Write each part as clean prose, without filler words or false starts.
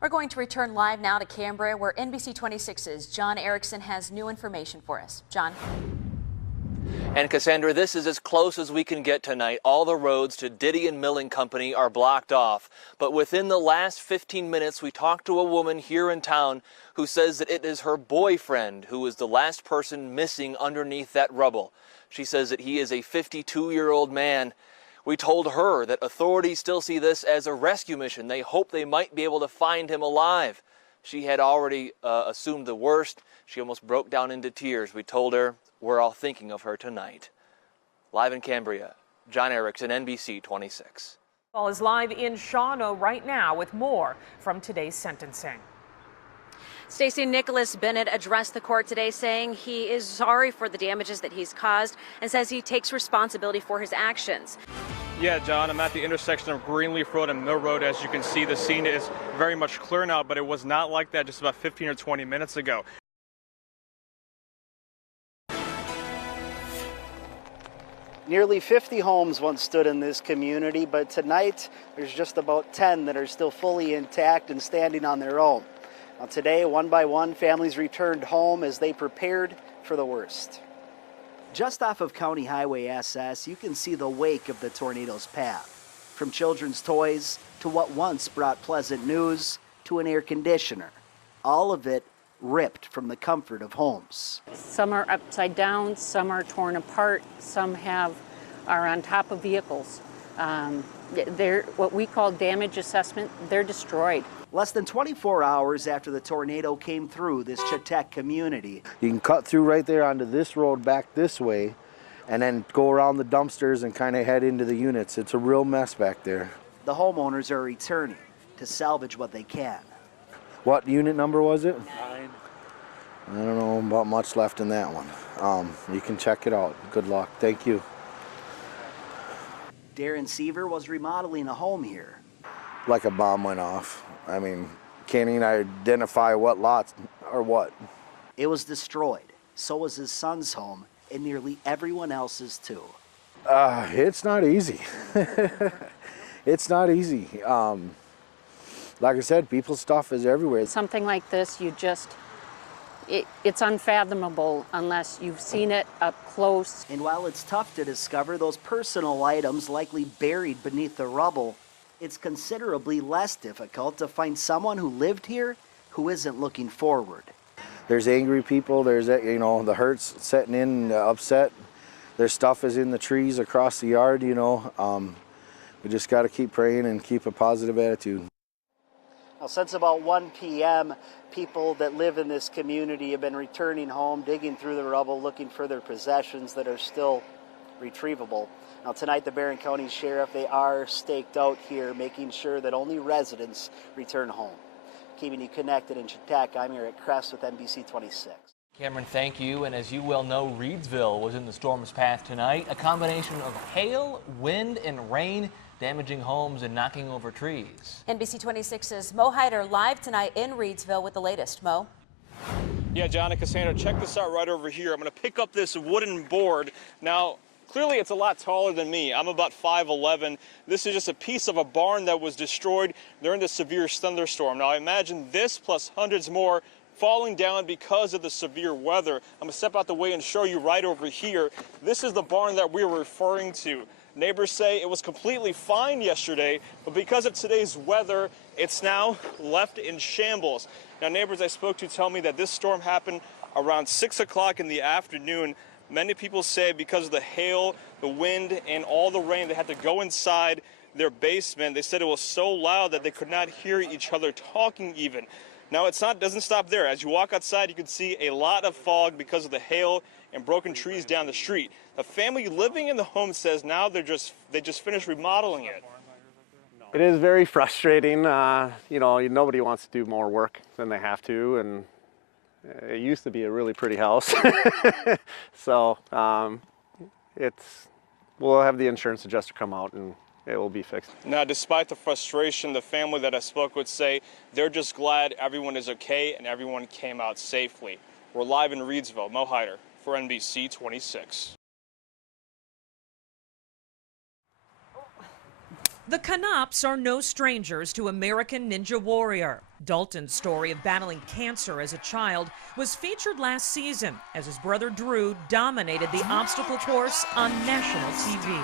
We're going to return live now to Cambria, where NBC 26's John Erickson has new information for us. John. And Cassandra, this is as close as we can get tonight. All the roads to Diddy and Milling Company are blocked off. But within the last 15 minutes, we talked to a woman here in town who says that it is her boyfriend who is the last person missing underneath that rubble. She says that he is a 52-year-old man. We told her that authorities still see this as a rescue mission. They hope they might be able to find him alive. She had already assumed the worst. She almost broke down into tears. We told her we're all thinking of her tonight. Live in Cambria, John Erickson, NBC 26. Paul is live in Shawano right now with more from today's sentencing. Stacey, Nicholas Bennett addressed the court today saying he is sorry for the damages that he's caused and says he takes responsibility for his actions. Yeah, John, I'm at the intersection of Greenleaf Road and Mill Road. As you can see, the scene is very much clear now, but it was not like that just about 15 or 20 minutes ago. Nearly 50 homes once stood in this community, but tonight there's just about 10 that are still fully intact and standing on their own. Now today, one by one, families returned home as they prepared for the worst. Just off of County Highway SS, you can see the wake of the tornado's path. From children's toys to what once brought pleasant news to an air conditioner. All of it ripped from the comfort of homes. Some are upside down, some are torn apart, some are on top of vehicles. They're what we call damage assessment, they're destroyed. Less than 24 hours after the tornado came through this Chautauqua community. You can cut through right there onto this road back this way and then go around the dumpsters and kind of head into the units. It's a real mess back there. The homeowners are returning to salvage what they can. What unit number was it? 9. I don't know about much left in that one. You can check it out. Good luck. Thank you. Darren Seaver was remodeling a home here. Like a bomb went off. I mean, can't even identify what lots or what. It was destroyed. So was his son's home and nearly everyone else's too. It's not easy. It's not easy. Like I said, people's stuff is everywhere. Something like this, it's unfathomable unless you've seen it up close. And while it's tough to discover those personal items likely buried beneath the rubble, it's considerably less difficult to find someone who lived here who isn't looking forward. There's angry people, there's, the hurts setting in, upset. Their stuff is in the trees across the yard, We just got to keep praying and keep a positive attitude. Now, since about 1 p.m., people that live in this community have been returning home, digging through the rubble, looking for their possessions that are still retrievable. Now, tonight, the Barron County Sheriff, they are staked out here, making sure that only residents return home. Keeping you connected in Chautauqua, I'm Eric Kress with NBC 26. Cameron, thank you. And as you well know, Reedsville was in the storm's path tonight. A combination of hail, wind, and rain damaging homes and knocking over trees. NBC 26's Mo Hyder live tonight in Reedsville with the latest. Mo. Yeah, John and Cassandra, check this out right over here. I'm going to pick up this wooden board. Now, clearly it's a lot taller than me. I'm about 5'11". This is just a piece of a barn that was destroyed during the severe thunderstorm. Now, I imagine this plus hundreds more falling down because of the severe weather. I'm going to step out the way and show you right over here. This is the barn that we were referring to. Neighbors say it was completely fine yesterday, but because of today's weather, it's now left in shambles. Now, neighbors I spoke to tell me that this storm happened around 6 o'clock in the afternoon. Many people say because of the hail, the wind, and all the rain, they had to go inside their basement. They said it was so loud that they could not hear each other talking even. Now, doesn't stop there. As you walk outside, you can see a lot of fog because of the hail and broken trees down the street. The family living in the home says now they just finished remodeling it. It is very frustrating. Nobody wants to do more work than they have to, and it used to be a really pretty house. So we'll have the insurance adjuster come out and it will be fixed. Now, despite the frustration, the family that I spoke with say they're just glad everyone is okay and everyone came out safely. We're live in Reedsville. Mo Hyder for NBC 26. The Knops are no strangers to American Ninja Warrior. Dalton's story of battling cancer as a child was featured last season as his brother Drew dominated the obstacle course on national TV.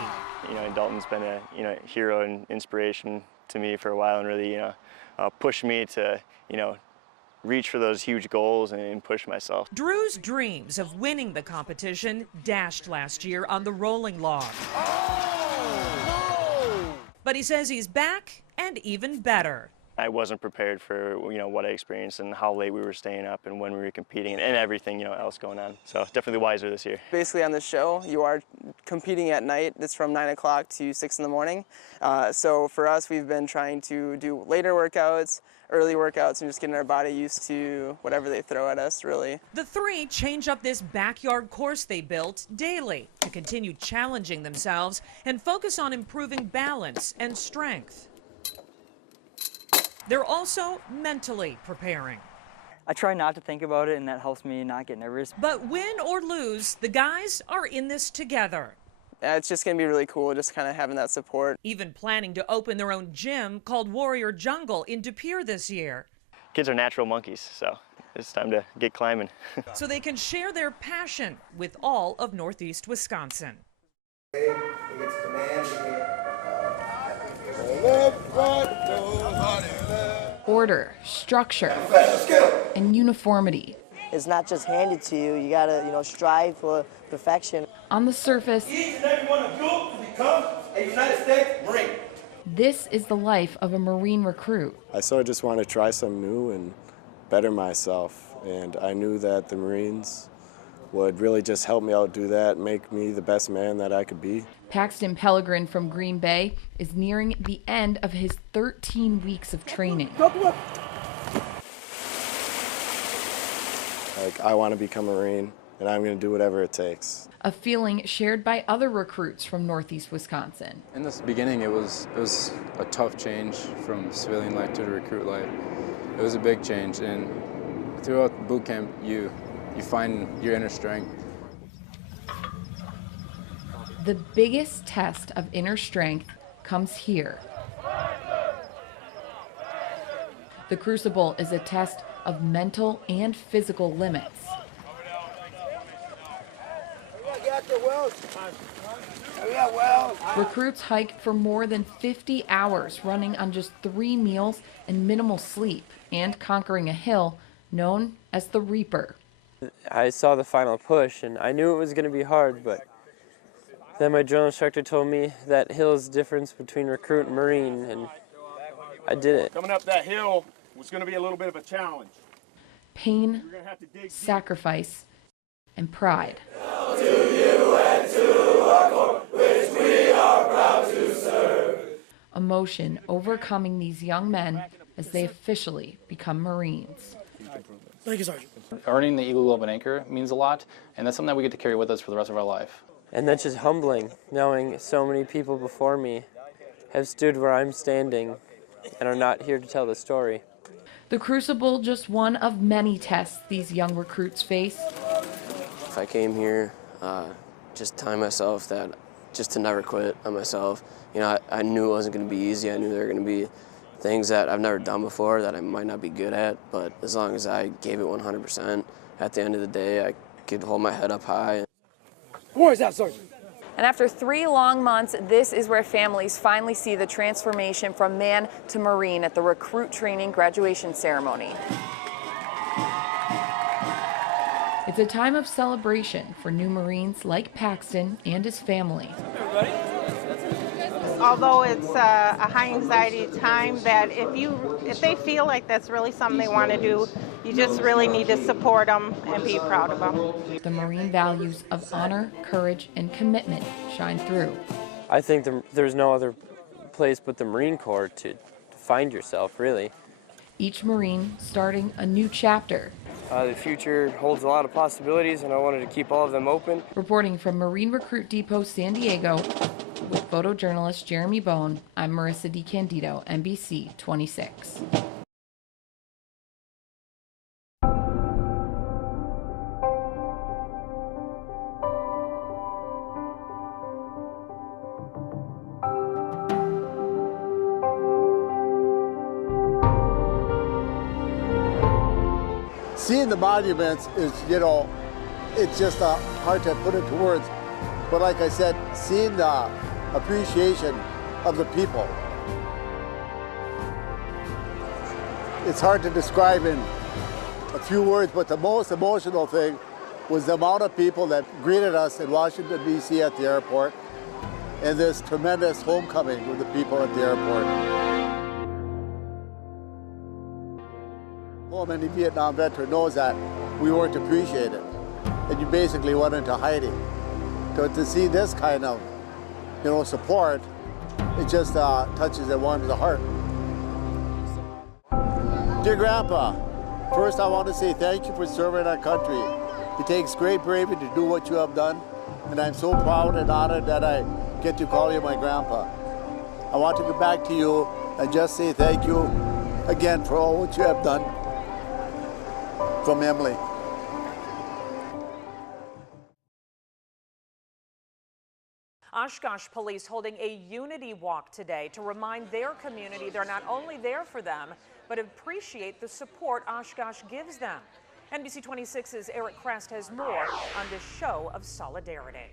You know, Dalton's been a hero and inspiration to me for a while, and really pushed me to reach for those huge goals and push myself. Drew's dreams of winning the competition dashed last year on the rolling log. But he says he's back and even better. I wasn't prepared for what I experienced and how late we were staying up and when we were competing and everything else going on. So definitely wiser this year. Basically on this show, you are competing at night. It's from 9 o'clock to 6 in the morning. So for us, we've been trying to do later workouts, early workouts, and just getting our body used to whatever they throw at us, really. The three change up this backyard course they built daily to continue challenging themselves and focus on improving balance and strength. They're also mentally preparing. I try not to think about it, and that helps me not get nervous. But win or lose, the guys are in this together. It's just going to be really cool just kind of having that support. Even planning to open their own gym called Warrior Jungle in De Pere this year. Kids are natural monkeys, so it's time to get climbing. So they can share their passion with all of Northeast Wisconsin. Order, structure, and uniformity. It's not just handed to you. You gotta, strive for perfection. On the surface, each and every one of you to become a United States Marine. This is the life of a Marine recruit. I sort of just wanted to try something new and better myself, and I knew that the Marines would really just help me out do that, make me the best man that I could be. Paxton Pellegrin from Green Bay is nearing the end of his 13 weeks of training. I want to become a Marine, and I'm going to do whatever it takes. A feeling shared by other recruits from Northeast Wisconsin. In the beginning, it was a tough change from civilian life to the recruit life. It was a big change, and throughout boot camp, you find your inner strength. The biggest test of inner strength comes here. The Crucible is a test of mental and physical limits. Recruits hike for more than 50 hours, running on just 3 meals and minimal sleep, and conquering a hill known as the Reaper. I saw the final push, and I knew it was going to be hard, but then my drill instructor told me that hill is the difference between recruit and Marine, and I did it. Coming up that hill was going to be a little bit of a challenge. Pain, sacrifice, and pride. To you and to our court, which we are proud to serve. Emotion overcoming these young men as they officially become Marines. Thank you, Sergeant. Earning the Eagle Globe and Anchor means a lot, and that's something that we get to carry with us for the rest of our life. And that's just humbling, knowing so many people before me have stood where I'm standing and are not here to tell the story. The Crucible, just one of many tests these young recruits face. If I came here, just telling myself that just to never quit on myself. I knew it wasn't going to be easy. I knew there were going to be things that I've never done before that I might not be good at, but as long as I gave it 100%, at the end of the day, I could hold my head up high. Where is that, Sergeant? And after 3 long months, this is where families finally see the transformation from man to Marine at the recruit training graduation ceremony. It's a time of celebration for new Marines like Paxton and his family. Although it's a high anxiety time, that if they feel like that's really something they want to do, you just really need to support them and be proud of them. The Marine values of honor, courage, and commitment shine through. I think there's no other place but the Marine Corps to find yourself, really. Each Marine starting a new chapter. The future holds a lot of possibilities, and I wanted to keep all of them open. Reporting from Marine Recruit Depot, San Diego, with photojournalist Jeremy Bohn, I'm Marissa DiCandido, NBC 26. seeing the monuments is, you know, it's just hard to put into words. But like I said, seeing the appreciation of the people. It's hard to describe in a few words, but the most emotional thing was the amount of people that greeted us in Washington, D.C. at the airport, and this tremendous homecoming with the people at the airport. Well, any Vietnam veteran knows that we weren't appreciated, and you basically went into hiding. To see this kind of, you know, support, it just touches and warms the heart. Dear Grandpa, first I want to say thank you for serving our country. It takes great bravery to do what you have done, and I'm so proud and honored that I get to call you my grandpa. I want to go back to you and just say thank you again for all what you have done. From Emily. Oshkosh police holding a unity walk today to remind their community they're not only there for them, but appreciate the support Oshkosh gives them. NBC 26's Eric Crest has more on this show of solidarity.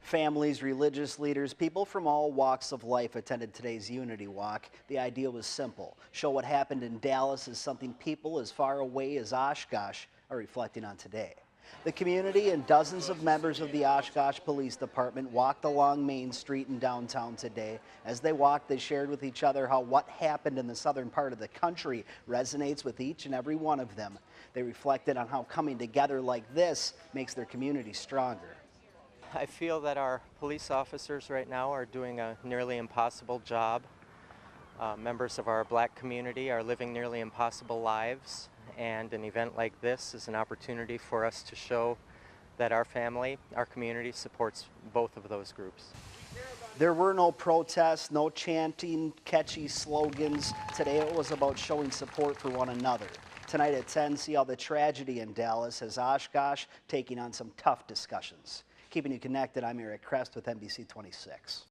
Families, religious leaders, people from all walks of life attended today's Unity Walk. The idea was simple: show what happened in Dallas as something people as far away as Oshkosh are reflecting on today. The community and dozens of members of the Oshkosh Police Department walked along Main Street in downtown today. As they walked, they shared with each other how what happened in the southern part of the country resonates with each and every one of them. They reflected on how coming together like this makes their community stronger. I feel that our police officers right now are doing a nearly impossible job. Members of our black community are living nearly impossible lives, and an event like this is an opportunity for us to show that our family, our community, supports both of those groups. There were no protests, no chanting catchy slogans. Today it was about showing support for one another. Tonight at 10, see all the tragedy in Dallas as Oshkosh taking on some tough discussions. Keeping you connected, I'm Eric Crest with NBC 26.